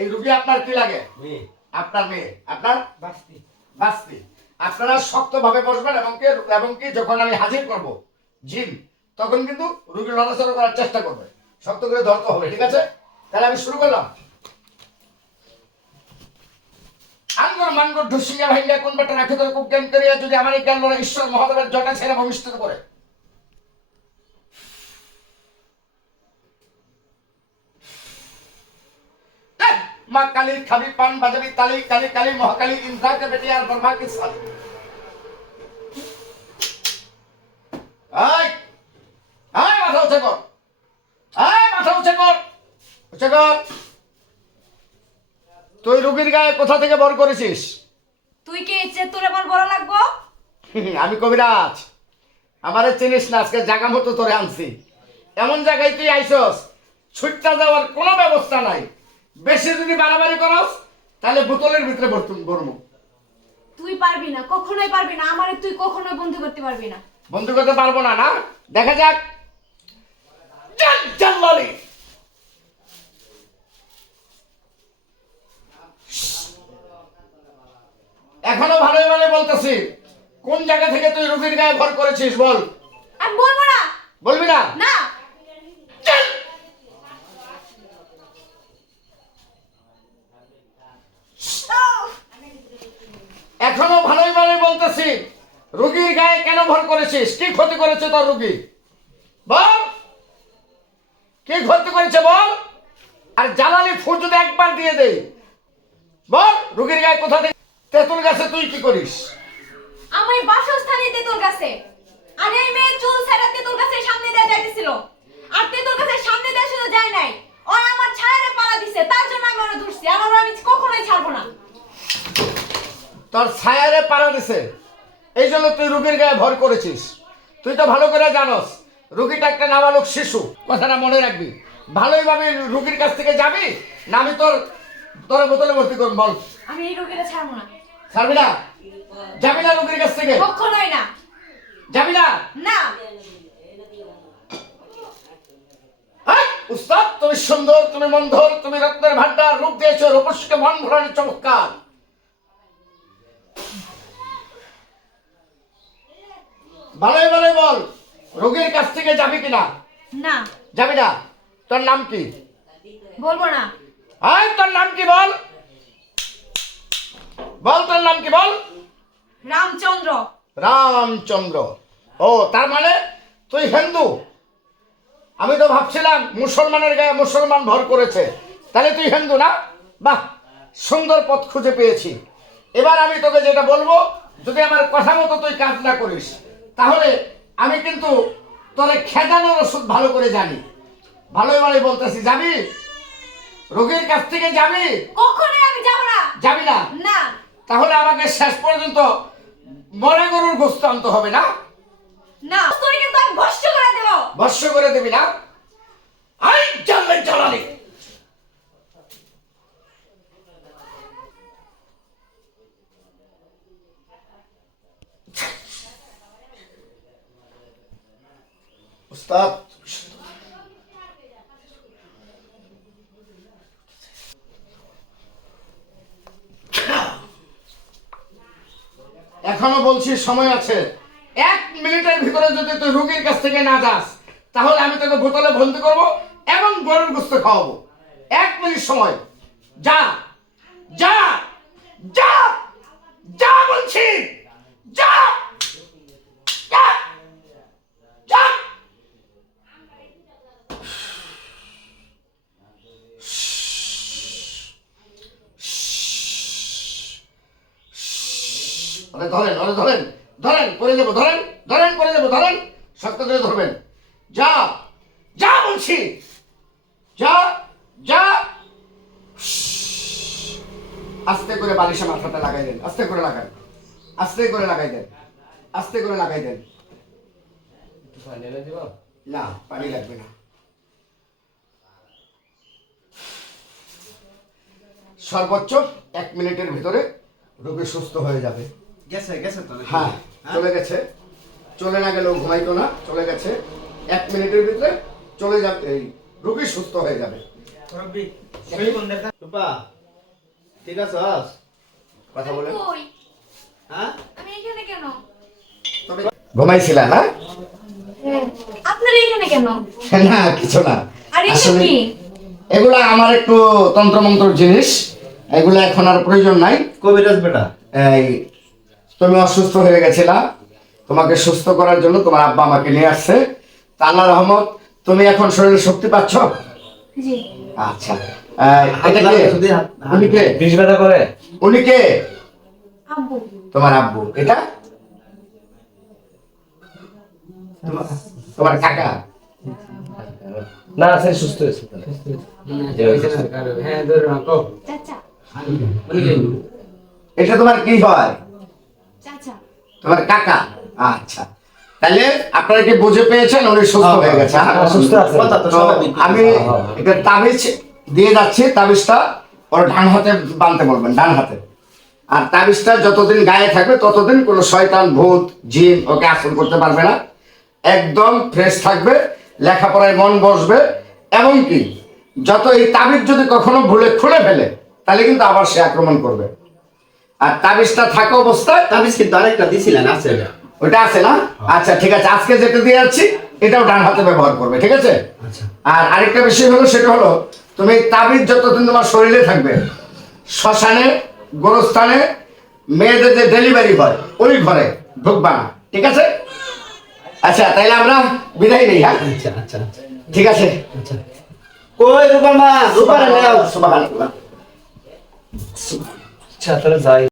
এই রুগী আপনার কি লাগে? আপনার মেয়ে, আপনার বাস্তি। আপনারা শক্তভাবে বসবেন এবং কি যখন আমি হাজির করব জিন, তখন কিন্তু রুগী নড়াচড়া করার চেষ্টা করবে, শক্ত করে ধরতে হবে, ঠিক আছে? তাহলে আমি শুরু করলাম। আঙ্গুর মাঙ্গুর ঢুসিয়া ভাইয়া কোন বেটা রাখে তোর খুব জ্ঞান করিয়া যদি আমার এই জ্ঞান লড়ে ঈশ্বর মহাদেবের জটা ছেড়ে ভবিষ্যৎ করে। মা কালী খাবি পান বাজাবি তালি কালী কালী মহাকালী ইন্দ্রাকে বেটি আর ব্রহ্মা কি সাল। আয় আয় মাথা উঁচা কর, আয় মাথা উঁচা কর, উঁচা কর। তুই রুগীর গায়ে কোথা থেকে বর করেছিস? তুই কি ইচ্ছে তোর এমন বড় লাগবো? আমি কবিরাজ, আমারে চিনিস না, আজকে জায়গা মতো তোরে আনছি। এমন জায়গায় তুই আইসস ছুটটা যাওয়ার কোনো ব্যবস্থা নাই। বেশি যদি বাড়াবাড়ি করস তাহলে বোতলের ভিতরে ভরবো। তুই পারবি না, কখনোই পারবি না, আমারে তুই কখনোই বন্ধু করতে পারবি না। বন্ধু করতে পারবো না, না? দেখা যাক। চল চল ললি। এখনো ভালোই ভালো বলতেছি, কোন জায়গা থেকে তুই রুগীর গায়ে ভর করেছিস বল। আমি বলবো না। বলবি না? না। চল। এখনো ভালোই ভালোই বলতেছি, রুগীর গায়ে কেন ভর করেছিস? কি ক্ষতি করেছে তোর রুগী? বল, কি ক্ষতি করেছে বল। আর জ্বালানি ফুল যদি একবার দিয়ে দেই, বল রুগীর গায়ে কোথা থেকে? তেঁতুল গাছে তুই কি করিস? আমার বাসস্থানই তেতুল গাছে। আর এই মেয়ে চুল ছেড়ে তেতুল গাছের সামনে দিয়ে যাইতেছিল। আর তেতুল গাছের সামনে দিয়ে শুধু যায় নাই, ও আমার ছায়ারে পাড়া দিছে, তার জন্য আমি ওরে ধরছি। আর ওরে আমি কখনোই ছাড়বো না। তোর ছায়ারে পাড়া দিছে, এই জন্য তুই রুগীর গায়ে ভর করেছিস। তুই তো ভালো করে জানোস রুগীটা একটা নাবালক শিশু, কথাটা মনে রাখবি। ভালোই ভাবে রুগীর কাছ থেকে যাবি না আমি তোর বোতলে ভর্তি করব? বল। আমি এই রোগীরা ছাড়বো না। ছাড়বি না? যাবি না রুগীর কাছ থেকে? কখনোই না। যাবি না? না। উস্তাদ, তুমি সুন্দর, তুমি মন্ধর, তুমি রত্নের ভান্ডার, রূপ দিয়েছো রূপসীকে মন ভরানোর চমৎকার। ভালোই ভালোই বল, রোগীর কাছ থেকে যাবি কিনা? না। যাবি না? তোর নাম কি? বলবো না। আয়, তোর নাম কি বল? বল তোর নাম কি বল? রামচন্দ্র। রামচন্দ্র। ও, তার মানে তুই হিন্দু? আমি তো ভাবছিলাম মুসলমানের গায়ে মুসলমান ভর করেছে, তাহলে তুই হিন্দু না? বাহ, সুন্দর পথ খুঁজে পেয়েছি। এবার আমি তোকে যেটা বলবো, যদি আমার কথা মতো তুই কাজ না করিস তাহলে আমি কিন্তু তোরে খেদানোর ওষুধ ভালো করে জানি। ভালোই ভালোই বলতেছি, যাবি? রোগীর কাছ থেকে যাবি? কখনোই আমি যাব না। যাবি না? না। তাহলে আমাকে শেষ পর্যন্ত মরা গরুর গোস্ত আনতে হবে, না? না, তোরে কিন্তু আমি ভস্ম করে দেব। ভস্ম করে দিবি না? আই জানলে জ্বালানি। উস্তাদ, এখনো বলছি সময় আছে। 1 মিনিটের ভিতরে যদি তুই রোগীর কাছ থেকে না যাস তাহলে আমি তোকে বোতলে বন্দি করব এবং গরুর গোস্ত খাওয়াবো। 1 মিনিট সময়। যা যা যা যা বলছি, যা যা যা। ধরেন ধরেন ধরেন করে দেবো, ধরেন ধরেন করে দেবো, ধরেন শক্ত করে ধরবেন। যা যা বলছি, যা যা। আস্তে করে বালিশে মাথাটা লাগাই দেন, আস্তে করে লাগান, আস্তে করে লাগাই দেন, আস্তে করে লাগাই দেন। না, পানি লাগবে না। সর্বোচ্চ 1 মিনিটের ভিতরে রোগী সুস্থ হয়ে যাবে। গেছে তো? হ্যাঁ, চলে গেছে। চলে না গেলেও ঘুমাইতো না, চলে গেছে। 1 মিনিটের ভিতরে চলে যাবে, এই রোগী সুস্থ হয়ে যাবে। রূপা ঠিক আছে কথা বলে কই হ্যাঁ আমি এখানে কেন? ঘুমাইছিলা না? আপনারা এখানে কেন? না কিছু না, আর এটা আসলে কি? এগুলা আমার একটু তন্ত্রমন্ত্র জিনিস, এগুলো এখন আর প্রয়োজন নাই। কবিরাজ বেটা এই তুমি অসুস্থ হয়ে গেছিলা, তোমাকে সুস্থ করার জন্য তোমার আব্বা আমাকে নিয়ে আসছে। তা আল্লাহ রহমত, তুমি এখন শরীরে শক্তি পাচ্ছ? জি। আচ্ছা, এটা কে? উনি কে? বিষ ব্যথা করে। উনি কে? আব্বু। তোমার আব্বু। এটা তোমার কাকা? না সে সুস্থ হয়েছে। চাচা। এটা তোমার কি হয়? চাচা। তোমার কাকা? আচ্ছা, তাহলে আপনারা কি বুঝে পেয়েছেন উনি সুস্থ হয়ে গেছে? হ্যাঁ? সুস্থ আছে। তো আমি এটা তাবিজ দিয়ে যাচ্ছি, তাবিজটা ওর ডান হাতে বাঁধতে বলবেন, ডান হাতে। আর তাবিজটা যতদিন গায়ে থাকবে ততদিন কোনো শয়তান ভূত জিন ওকে আসল করতে পারবে না, একদম ফ্রেশ থাকবে, লেখাপড়ায় মন বসবে। এমনকি যত এই তাবিজ যদি কখনো ভুলে খুলে ফেলে তাহলে কিন্তু আবার সে আক্রমণ করবে। আর তাবিজটা থাকা অবস্থায়, তাবিজ কিন্তু আরেকটা দিছিলেন আছে এটা ওইটা আছে না? আচ্ছা ঠিক আছে, আজকে যেটা দিয়ে যাচ্ছি এটাও ডান হাতে ব্যবহার করবে, ঠিক আছে? আচ্ছা আর আরেকটা বিষয় হলো, সেটা হলো তুমি এই তাবিজ যতদিন তোমার শরীরে থাকবে, শ্মশানে, গোরস্থানে, মেয়েদের যে ডেলিভারি হয় ওই ঘরে ঢুকবা না, ঠিক আছে? আচ্ছা তাইলে আমরা বিদায় নেই। হ্যাঁ আচ্ছা আচ্ছা আচ্ছা ঠিক আছে। আচ্ছা কই রূপা মা রূপারে নেও সুবহানাল্লাহ। আচ্ছা তাহলে যাই।